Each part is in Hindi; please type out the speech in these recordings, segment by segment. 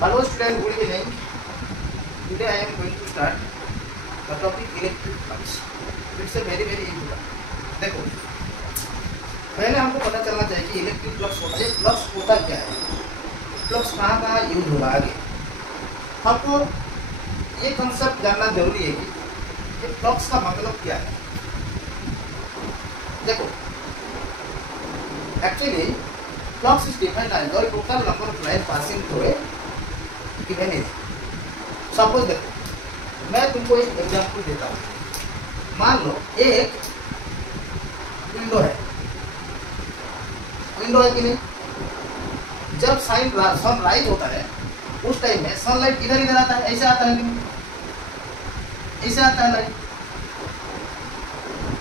Hello student, good evening. Today I am going to start the topic electric flux. It's a very important. देखो, पहले हमको पता चलना चाहिए कि इलेक्ट्रिक फ्लक्स होता है, फ्लक्स होता क्या है, फ्लक्स कहाँ यूज होगा आगे। हमको ये कंसेप्ट जानना जरूरी है कि फ्लक्स का मतलब क्या है। देखो, actually flux is defined as the total number of line passing through a given area. Suppose देखो, मैं तुमको एक एग्जांपल देता हूँ। मान लो एक विंडो है, विंडो है कि नहीं। जब सनराइज होता है उस टाइम में सनलाइट इधर इधर आता है, ऐसे आता है कि नहीं, ऐसे आता है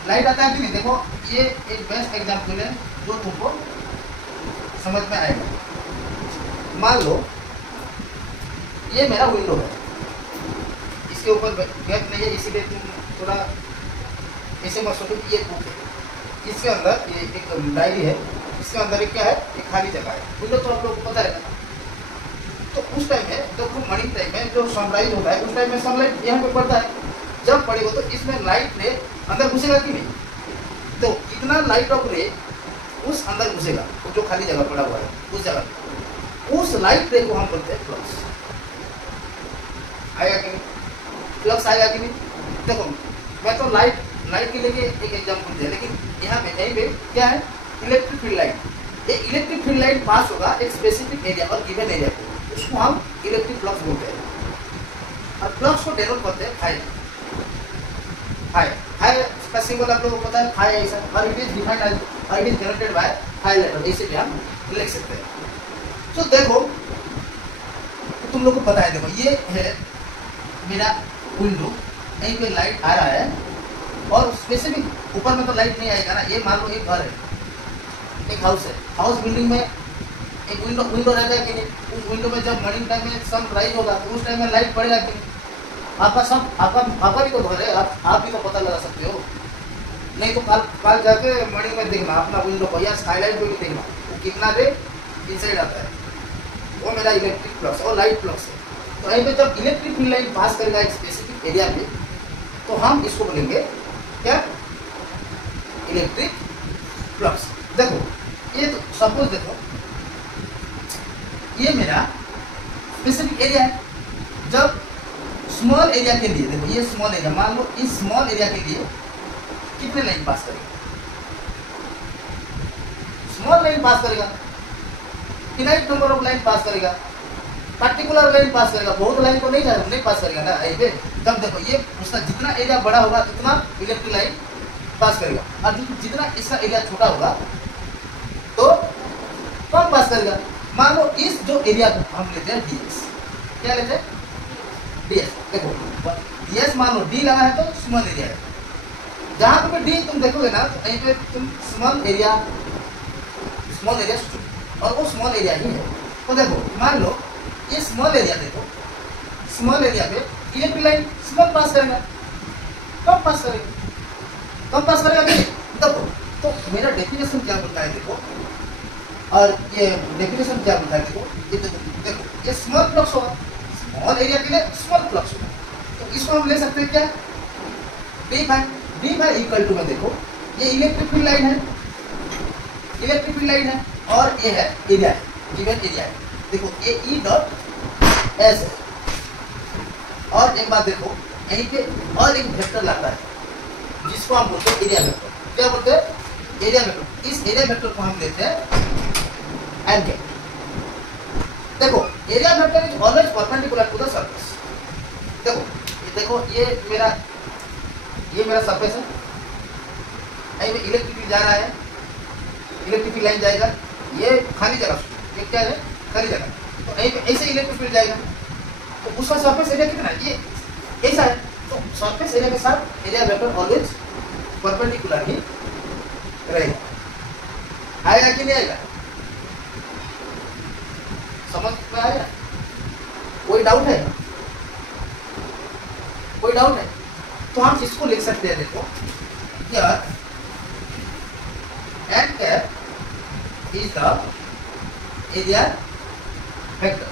लाइट आता है कि नहीं। देखो, ये एक बेस्ट एग्जांपल है जो तुमको समझ में आएगा। मान लो ये मेरा विंडो है, इसके ऊपर गैप नहीं है, इसीलिए तुम थोड़ा ऐसे मत सोचो कि ये बुक है। इसके अंदर ये एक डायरी है, इसके अंदर एक क्या है, एक खाली जगह है। विंडो तो आप लोग को पता है। तो उस टाइम में जब मॉर्निंग टाइम में जो सनराइज होता है उस टाइम में सनलाइट यहाँ पे पड़ता है। जब पड़ेगा तो इसमें लाइट रे अंदर घुसेगा कि नहीं। तो इतना लाइट ऑफ रे उस अंदर घुसेगा, जो खाली जगह पड़ा हुआ है उस जगह, उस लाइट रे को हम बोलते हैं फ्लक्स। आएगा कि नहीं, फ्लक्स आएगा कि नहीं। देखो, मैं तो लाइट के लिए एक एग्जांपल दिया, लेकिन यहाँ पे यहीं पे क्या है, इलेक्ट्रिक फील्ड लाइन। ये इलेक्ट्रिक फील्ड लाइन पास होगा एक स्पेसिफिक एरिया और गिवन एरिया को, उसको हम इलेक्ट्रिक फ्लक्स बोलते हैं। और फ्लक्स को डेनोट करते हैं फाई। फाई का सिंबल आप लोगों को पता है, फाई ऐसा, और इट इज डिफाइंड एज, और it is denoted by phi letter, इसे भी हम लिख सकते हैं। तो देखो, तुम लोग को पता है, देखो ये है मेरा विंडो, यहीं पे लाइट आ रहा है और स्पेसिफिक ऊपर में तो लाइट नहीं आएगा ना। ये मान लो एक घर है, एक हाउस है, हाउस बिल्डिंग में एक विंडो रहता है कि नहीं। उस विंडो में जब मॉर्निंग टाइम में सन राइज होगा तो उस टाइम में लाइट पड़ेगा कि नहीं। आपका भी तो घर है, आप भी तो पता लगा सकते हो। नहीं तो काल जाके मॉर्निंग में देखना अपना विंडो को या स्काईलाइट को भी देखना, वो कितना रे इनसाइड आता है। वो मेरा इलेक्ट्रिक फ्लक्स और लाइट फ्लक्स है। तो यहीं पे जब इलेक्ट्रिक फील्ड लाइन पास करेगा एक स्पेसिफिक एरिया में, तो हम इसको बोलेंगे क्या, इलेक्ट्रिक फ्लक्स। देखो, ये तो सपोज देखो, ये मेरा स्पेसिफिक एरिया है। जब स्मॉल एरिया के लिए, देखो ये स्मॉल एरिया, मान लो इस स्मॉल एरिया के लिए कितने लाइन पास करेगा, स्मॉल लाइन पास करेगा, फिनाइट नंबर ऑफ लाइन पास करेगा, पर्टिकुलर लाइन पास करेगा, बहुत लाइन को नहीं पास करेगा ना। ऐसे जब देखो, ये उसका जितना एरिया बड़ा होगा उतना इलेक्ट्रिक लाइन पास करेगा, और जितना इसका एरिया छोटा होगा तो कम पास करेगा। मान लो इस जो एरिया को हम लेते हैं डीएस, क्या लेते हैं, डीएस। देखो डीएस मान लो डी लगा है तो स्मॉल एरिया है। जहां पे डी तुम देखोगे ना, तो यहीं पे तुम स्मॉल एरिया और वो स्मॉल एरिया ही है। तो देखो, मान लो ये स्मॉल एरिया, देखो स्मॉल एरिया पे इलेक्ट्रिक लाइन स्मॉल पास करेगा, कम पास करेगा नहीं। देखो, तो मेरा डेफिनेशन क्या बोलता है, देखो, और ये डेफिनेशन क्या बोलता है, देखो ये स्मॉल फ्लक्स होगा, स्मॉल एरिया के लिए स्मॉल फ्लक्स होगा। तो इसको हम ले सकते हैं क्या, डी बाई इक्वल टू में, देखो ये इलेक्ट्रिक फील्ड लाइन है, और ये है एरिया है, गिवन एरिया है। देखो ये ई डॉट एस है। और एक बात देखो, यहीं पे और एक वेक्टर लगता है जिसको हम बोलते हैं एरिया वेक्टर। क्या बोलते हैं, एरिया वेक्टर। इस एरिया वेक्टर को हम लेते हैं एन के। देखो, area vector is always perpendicular to the surface. देखो ये मेरा सरफेस है, यहीं पे इलेक्ट्रिक फील्ड जा रहा है, इलेक्ट्रिक फील्ड लाइन जाएगा, ये खाली जगह, ये क्या है, खाली जगह। तो यहीं पे ऐसे इलेक्ट्रिक फील्ड जाएगा, तो उसका सरफेस एरिया कितना है, ये ऐसा है। तो सरफेस एरिया के साथ एरिया वेक्टर ऑलवेज परपेंडिकुलर ही रहेगा। आएगा कि नहीं आएगा, समझ में आएगा? कोई डाउट है? तो हम इसको लिख सकते हैं, देखो यार, n cap is the area vector.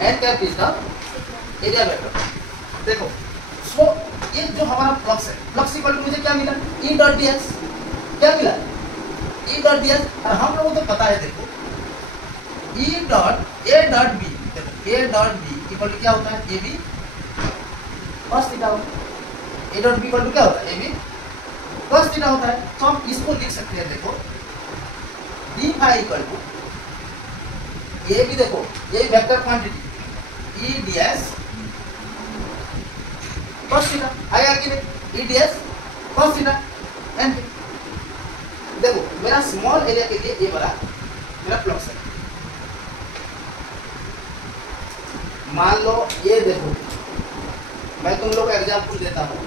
N cap is the area vector. देखो सो ये जो हमारा फ्लक्स है, फ्लक्स इक्वल टू मुझे क्या मिला, ई डॉट डी एस। क्या मिला, ई डॉट डी एस। और हम लोगों को तो पता है, देखो E dot A dot B, देखो A dot B equal to क्या होता है, ए बी कॉस थीटा होता है। A dot B equal to क्या होता है, ए बी कॉस थीटा होता है। तो हम इसको लिख सकते हैं, देखो डी फाई इक्वल टू ये भी, देखो ये vector quantity E d s cos theta आया कि नहीं, E d s cos theta n. देखो मेरा स्मॉल एरिया के लिए ये बड़ा मेरा फ्लक्स है। मान लो ये, देखो मैं तुम लोग को एग्जांपल देता हूं,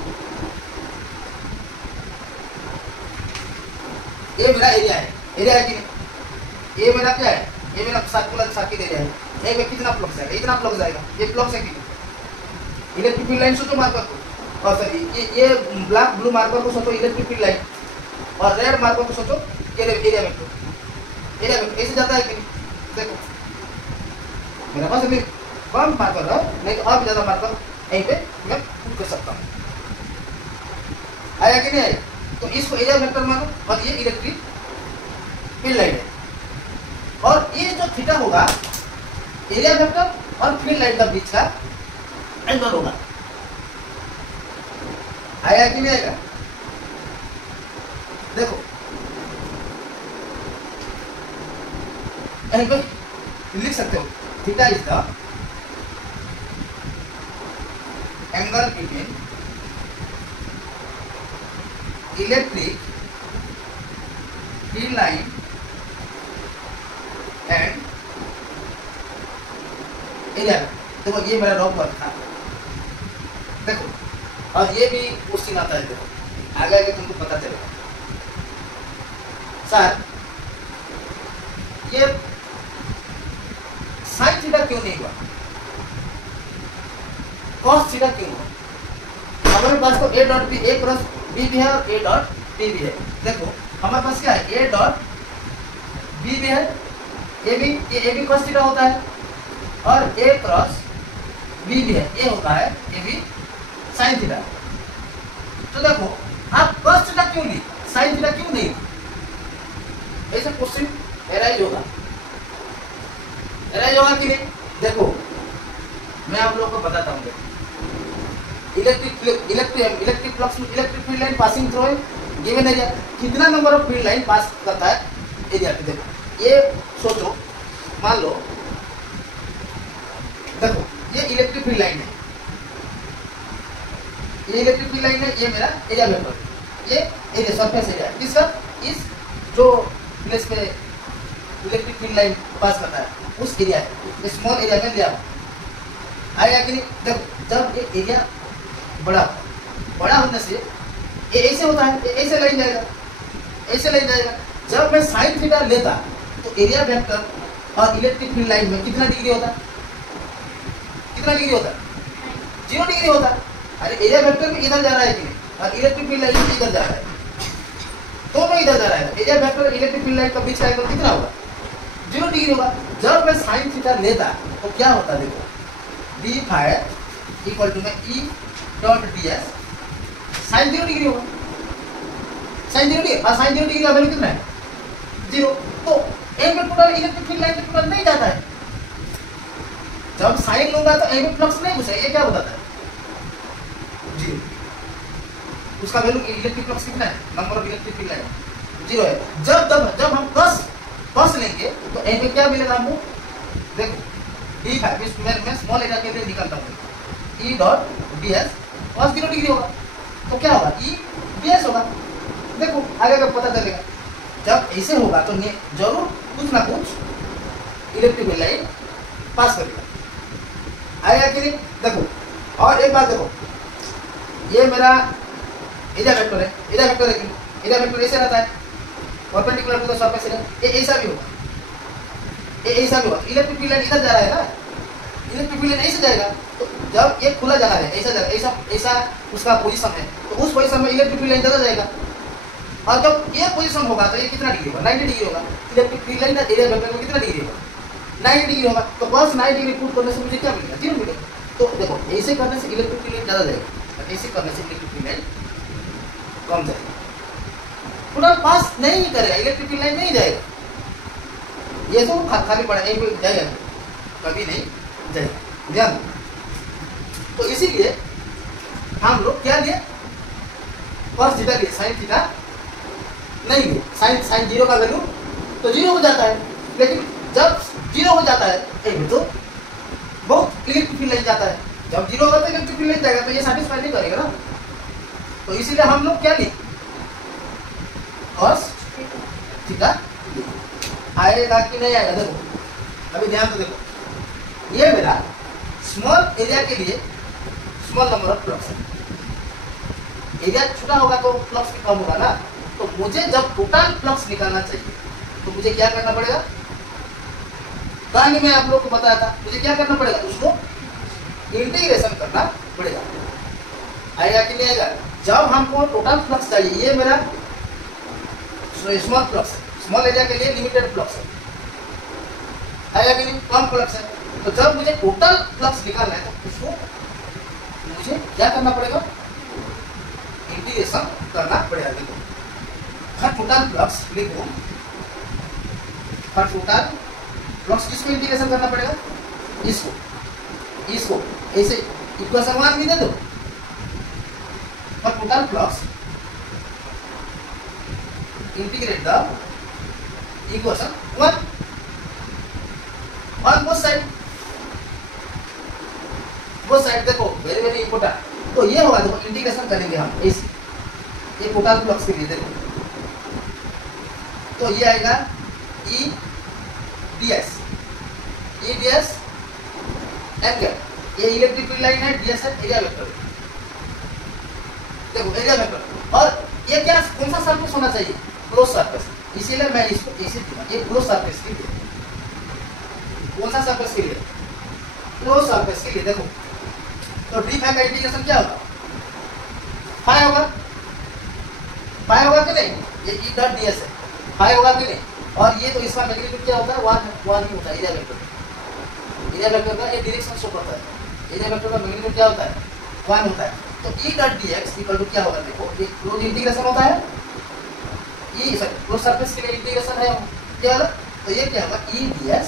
ये मेरा एरिया है, एरिया है कि नहीं, ये मेरा क्या है, ये मेरा सर्कुलर सर्किट एरिया है। एक में कितना फ्लक्स जाएगा, इतना फ्लक्स जाएगा। ये फ्लक्स है कि इलेक्ट्रिक फील्ड लाइन सोचो मार्कर को, और सर ये ब्लैक ब्लू मार्कर को सोचो इलेक्ट्रिक फील्ड लाइन, और रेड मार्कर को सोचो एरिया वेक्टर। एरिया वेक्टर ऐसे जाता है कि नहीं, देखो मेरे पास अभी कम मार्कर है, नहीं तो और ज्यादा मार्कर यहीं पे मैं पुट कर सकता हूँ। आया कि नहीं आया, तो इसको एरिया वेक्टर मानो, और ये इलेक्ट्रिक फील्ड लाइन है। और ये जो थीटा होगा एरिया वेक्टर और फील्ड लाइन का बीच का एंगल होगा। आया कि नहीं आएगा, देखो यहीं पर लिख सकते हो, theta is the angle between electric field line and area. देखो ये मेरा रॉक वर्क था, देखो, और ये भी क्वेश्चन आता है, देखो आगे आगे तुमको पता चलेगा। सर ये साइन थीटा क्यों नहीं हुआ, कॉस थीटा क्यों हुआ? हमारे पास तो a dot b, a cross b भी है और ए डॉट बी भी है। देखो हमारे पास क्या है, ए डॉट बी भी है, ए बी कॉस थीटा होता है, और ए क्रॉस बी भी है, ये होता है ए बी साइन थीटा। तो देखो आप कॉस थीटा क्यों ली, साइन थीटा क्यों नहीं, ऐसा क्वेश्चन एराइज होगा कि नहीं। देखो मैं आप लोगों को बताता हूँ, electric flux, electric field line passing through given area, कितना नंबर ऑफ फील्ड लाइन पास करता है एरिया पे। देखो ये सोचो, मान लो देखो ये इलेक्ट्रिक फील्ड लाइन है, ये इलेक्ट्रिक फील्ड लाइन है, ये मेरा एरिया वेक्टर, ये एरिया सरफेस एरिया किसका, इस जो प्लेस पे इलेक्ट्रिक फील्ड लाइन पास करता है उस एरिया है, स्मॉल एरिया में लिया आएगा कि नहीं। देखो जब ये एरिया बड़ा होने से ये ऐसे होता है, ऐसे लाइन जाएगा, ऐसे लाइन जाएगा। जब मैं साइन थीटा लेता तो एरिया वेक्टर और इलेक्ट्रिक फील्ड लाइन में कितना डिग्री होता, कितना डिग्री होता, 0 डिग्री होता। अरे एरिया वेक्टर भी इधर जा रहा है कि नहीं, और इलेक्ट्रिक फील्ड लाइन भी इधर जा रहा है, दोनों इधर जा रहा है। एरिया वेक्टर और इलेक्ट्रिक फील्ड लाइन का बीच का एंगल कितना होगा, 0 डिग्री होगा। जब मैं साइन थीटा लेता तो क्या होता, देखो डी फाई इक्वल टू में E dot d s sin 0 degree होगा, साइन 0 डिग्री, और साइन 0 डिग्री का वैल्यू कितना है, 0। तो एक में total electric field line total नहीं जाता है। जब साइन लूंगा तो एक में फ्लक्स नहीं घुसेगा, ये क्या बताता है, 0। उसका वैल्यू इलेक्ट्रिक फ्लक्स कितना है, number of electric field line 0 है। जब हम कॉस लेंगे तो एक में क्या मिलेगा हमको, देखो डी फाई मैं स्मॉल एरिया के लिए निकलता हूँ, ई dot d s cos 0 degree होगा, तो क्या होगा, ई डी एस होगा। देखो आगे का पता चलेगा। जब ऐसे होगा तो जरूर कुछ ना कुछ इलेक्ट्रिक फील्ड लाइन पास करेगा, आएगा कि नहीं। देखो और एक बात देखो, ये मेरा एरिया वेक्टर है, एरिया वेक्टर है, एरिया वेक्टर ऐसे रहता है perpendicular to the surface area, ये ऐसा भी होगा, ये ऐसा भी होगा। इलेक्ट्रिक फील्ड लाइन इधर जा रहा है ना, इलेक्ट्रिक फील्ड लाइन ऐसे जाएगा, तो जब ये खुला जगह है, ऐसा उसका पोजीशन है, तो उस पोजीशन में इलेक्ट्रिक फील्ड लाइन इधर जाएगा। और जब ये पोजीशन होगा तो ये कितना डिग्री होगा, 90 डिग्री होगा। इलेक्ट्रिक फील्ड लाइन का एरिया वेक्टर में कितना डिग्री होगा, 90 डिग्री होगा, तो बस 90 डिग्री पुट करने से मुझे क्या मिलेगा? 0 मिलेगा। तो देखो ऐसे करने से इलेक्ट्रिक फील्ड लाइन ज़्यादा जाएगा, ऐसे करने से इलेक्ट्रिक फील्ड लाइन कम जाएगा। पूरा पास नहीं करेगा, इलेक्ट्रिक फील्ड लाइन नहीं जाएगा, ये तो खाली पड़ा यहीं पे जाएगा, कभी नहीं जाएगा, ध्यान। तो इसीलिए हम लोग क्या लिए? cos थीटा लिए, sin थीटा नहीं लिए। साइन 0 का वैल्यू तो 0 हो जाता है, लेकिन जब 0 हो जाता है एक तो बहुत इलेक्ट्रिक फील्ड लाइन जाता है, जब 0 होगा तो इलेक्ट्रिक फील्ड लाइन जाएगा, तो ये सैटिस्फाई नहीं करेगा ना। तो इसीलिए हम लोग क्या लिए? cos थीटा आएगा कि नहीं आएगा? देखो अभी ध्यान तो देखो, ये मेरा स्मॉल एरिया के लिए स्मॉल नंबर ऑफ फ्लक्स है। एरिया छोटा होगा तो फ्लक्स भी कम होगा ना। तो मुझे जब टोटल फ्लक्स निकालना चाहिए तो मुझे क्या करना पड़ेगा? कहानी में आप लोग को बताया था, मुझे क्या करना पड़ेगा? उसको इंटीग्रेशन करना पड़ेगा। आएगा कि नहीं आएगा? जब हमको टोटल फ्लक्स चाहिए, ये मेरा स्मॉल फ्लक्स है, स्मॉल एरिया के लिए लिमिटेड फ्लक्स है, आएगा कि नहीं? कम फ्लक्स है। तो जब मुझे टोटल फ्लक्स निकालना है तो उसको मुझे क्या करना पड़ेगा? इंटीग्रेशन करना पड़ेगा। देखो हर टोटल फ्लक्स लिखो, हर टोटल फ्लक्स किसको इंटीग्रेशन करना पड़ेगा? इसको ऐसे इक्वेशन 1 भी दे दो, हर total flux integrate the equation 1 on both side. देखो वेरी वेरी इंपोर्टेंट। तो ये होगा, देखो इंटीग्रेशन करेंगे हम इस ये टोटल फ्लक्स के लिए। देखो तो ये आएगा ई ds एम क्या? ये इलेक्ट्रिक फील्ड लाइन है, ds है एरिया वेक्टर। देखो एरिया वेक्टर, और ये क्या कौन सा सरफेस होना चाहिए? Close surface. इसीलिए मैं इसको ऐसे दिया, ये क्लोज सरफेस के लिए। कौन सा सरफेस के लिए? क्लोज सरफेस के लिए। देखो तो डी फाई का इंटीग्रेशन क्या होगा? फाई होगा, फाई होगा कि नहीं? ये ई डॉट ds है, फाई होगा कि नहीं? और ये तो इसका मैग्नीट्यूड क्या होता है? 1 ही होता है एरिया वेक्टर। एरिया वेक्टर का ये डायरेक्शन शो करता है, एरिया वेक्टर का मैग्नीट्यूड क्या होता है? 1 होता है। तो E dot dx equal to क्या होगा? देखो ये क्लोज इंटीग्रेशन होता है, ये सॉरी क्लोज सरफेस के लिए इंटीग्रेशन है क्या होगा? तो ये क्या होगा? ई ds,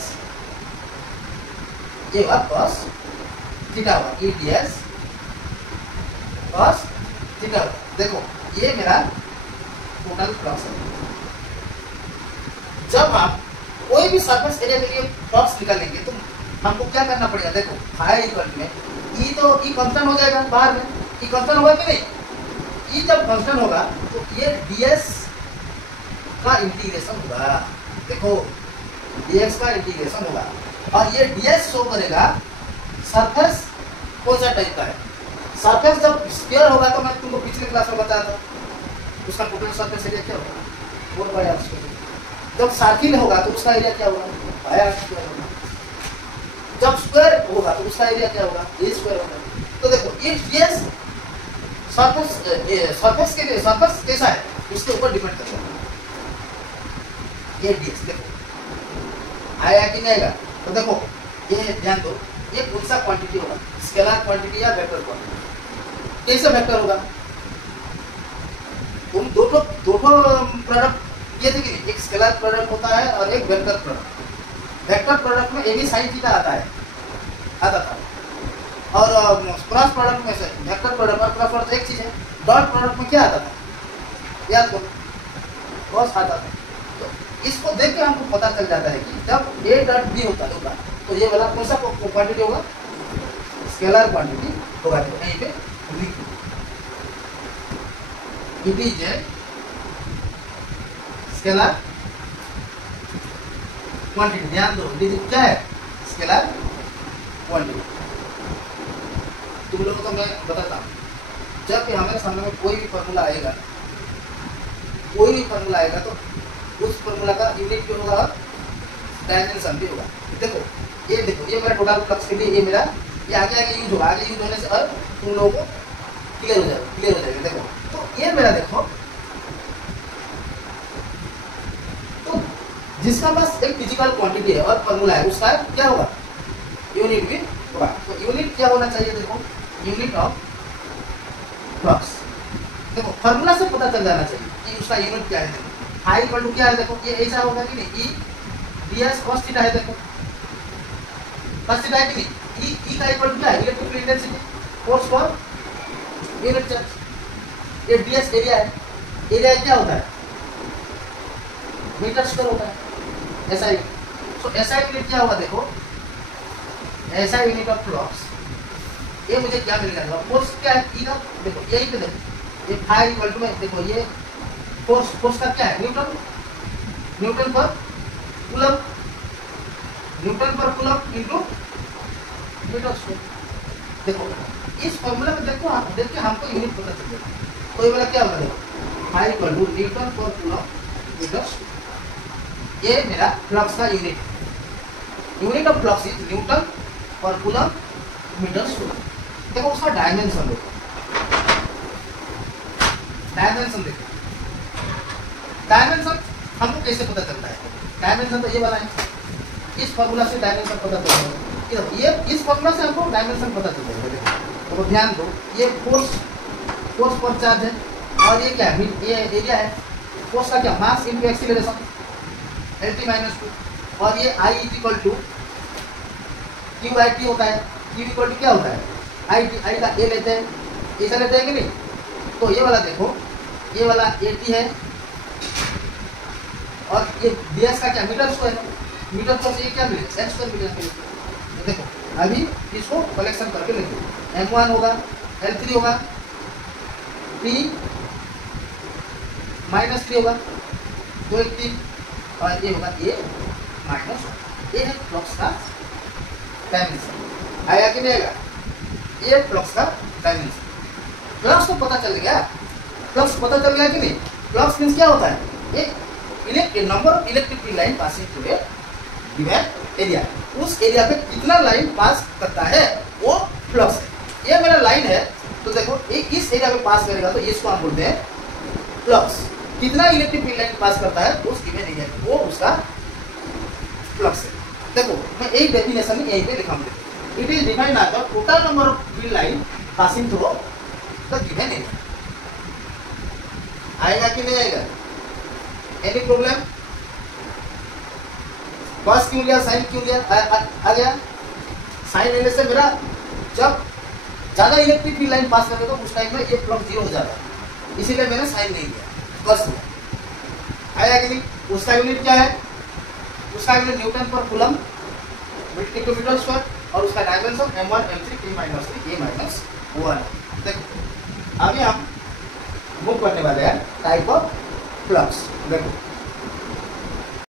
ये होगा cos थीटा होगा, ई ds cos थीटा होगा। देखो ये मेरा टोटल फ्लक्स है। जब आप कोई भी सरफेस एरिया के लिए फ्लक्स निकालेंगे तो हमको क्या करना पड़ेगा? देखो फाई इक्वल में ई, तो ई कांस्टेंट हो जाएगा बाहर में, ई कांस्टेंट होगा कि नहीं? ई जब कांस्टेंट होगा तो ये ds का इंटीग्रेशन होगा। देखो dx का इंटीग्रेशन होगा, और ये ds शो करेगा सरफेस कौन सा टाइप का है। सरफेस जब स्फीयर होगा तो मैं तुमको पिछले क्लास में बताया था, उसका टोटल सरफेस एरिया क्या होगा? 4/r²। जब सर्किल होगा तो उसका एरिया क्या होगा? πr² होगा। जब स्क्वायर होगा तो उसका एरिया क्या होगा? a² होगा। तो देखो ये ds सरफेस के लिए सरफेस कैसा है इसके ऊपर डिपेंड करता है। ये ds देखो आया कि नहीं आएगा? तो देखो ये ध्यान दो, ये कौन सा क्वांटिटी होगा? स्केलर क्वांटिटी या वेक्टर क्वांटिटी? कैसा वेक्टर होगा? तुम दो प्रोडक्ट ये थे कि नहीं, एक स्केलर प्रोडक्ट होता है और एक वेक्टर प्रोडक्ट। वेक्टर प्रोडक्ट में ए भी साइन थीटा आता था, और क्रॉस प्रोडक्ट में से वेक्टर प्रोडक्ट और क्रॉस प्रोडक्ट एक चीज है। डॉट प्रोडक्ट में क्या आता था? याद करो, कॉस आता था। तो इसको देख के हमको पता चल जाता है कि जब ए डॉट बी होता होगा तो ये वाला कौन सा क्वांटिटी होगा? स्केलर क्वांटिटी होगा। तो यहीं पे लिखो it is a scalar quantity. ध्यान दो, इट इज क्या है? Scalar quantity. तुम लोगों को मैं बताता हूँ, जब भी हमारे सामने में कोई भी फॉर्मूला आएगा तो उस फॉर्मूला का यूनिट क्यों होगा? डायमेंशन भी होगा। देखो ये मेरा टोटल फ्लक्स के लिए ये मेरा ये आगे यूज होगा। आगे यूज होने से और तुम लोगों को क्लियर हो जाएगा। देखो तो ये मेरा देखो, तो जिसका पास एक फिजिकल क्वांटिटी है और फॉर्मूला है उसका क्या होगा, यूनिट भी होगा। तो यूनिट क्या होना चाहिए, देखो यूनिट ऑफ फ्लक्स। देखो फॉर्मूला से पता चल जाना चाहिए कि उसका यूनिट क्या है। देखो आई इक्वल टू क्या है, देखो ये ऐसा होगा कि नहीं, ई ds cos थीटा है। देखो cos थीटा है कि नहीं, ई का इक्वल टू क्या है, electric field intensity, force per unit charge. ये ds एरिया है, एरिया क्या होता है, मीटर स्क्वायर होता है, ऐसा ही। तो ऐसा यूनिट क्या होगा, देखो ऐसा यूनिट ऑफ फ्लक्स, ये मुझे क्या मिलेगा, फोर्स क्या है, ई का, देखो यही पे देखो ये फाई इक्वल टू में, देखो ये फोर्स का क्या है, न्यूटन पर कूलम, न्यूटन पर कूलम इनटू मीटर स्क्वायर। देखो इस फॉर्मूला में देखो हमको यूनिट पता चल जाएगा। तो ये वाला क्या होगा, देखो फाई इक्वल टू न्यूटन पर कूलम मीटर स्क्वायर। ये मेरा फ्लक्स का यूनिट है। Unit of flux is Newton पर कूलम मीटर स्क्वायर। देखो उसका डायमेंशन देखो, डायमेंशन देखो, डायमेंशन हमको कैसे पता चलता है, डायमेंशन तो ये वाला है, इस फॉर्मूला से डायमेंशन पता चल जाएगा। ये इस फॉर्मूला से हमको डायमेंशन पता चल जाएगा। देखो तो ध्यान दो, ये फोर्स पर चार्ज है और ये क्या है, ये एरिया है। फोर्स का क्या, मास इनटू एक्सीलरेशन Lt - 2, और ये I इक्वल टू QIT होता है। Q इक्वल टू क्या होता है, I का A लेते हैं, ऐसा लेते हैं कि नहीं। तो ये वाला देखो, ये वाला AT है और ये ds का क्या, मीटर स्क्वायर है। मीटर स्क्वायर से ये क्या मिलेगा, h स्क्वायर मीटर मिलेगा। तो देखो अभी इसको कलेक्शन करके लिखो, M1 होगा, L3 होगा, T -3 होगा, 2 1 3, और ये होगा A - ये है फ्लक्स का डायमेंशन। आया कि नहीं आएगा, ये फ्लक्स का डायमेंशन। फ्लक्स तो पता चल गया, फ्लक्स पता चल गया कि नहीं। फ्लक्स मींस क्या होता है, ये number of electric field line passing through a given area, उस एरिया पे कितना लाइन पास करता है वो फ्लक्स है। ये मेरा लाइन है, तो देखो इस एरिया पे पास करेगा तो इसको हम बोलते हैं फ्लक्स। कितना इलेक्ट्रिक फील्ड लाइन पास करता है उस गिवन एरिया पे, वो उसका फ्लक्स है। देखो मैं एक डेफिनेशन में यहीं पे लिखा हूँ, it is defined as the total number of field line passing through the given area. आएगा कि नहीं आएगा, एनी प्रॉब्लम। कॉस क्यों लिया, साइन क्यों लिया, आ गया। साइन लेने से मेरा जब ज्यादा इलेक्ट्रिक फील्ड लाइन पास करेगा तो उस टाइम में ये फ्लक्स 0 हो जाता है, इसीलिए मैंने साइन नहीं लिया, कॉस लिया। आया कि नहीं। उसका यूनिट क्या है, उसका यूनिट न्यूटन पर कूलम इनटू मीटर स्क्वायर, और उसका dimension M1 M3 T - 3 A - 1। देखो अभी हम मूव करने वाले हैं टाइप ऑफ फ्लक्स। देखो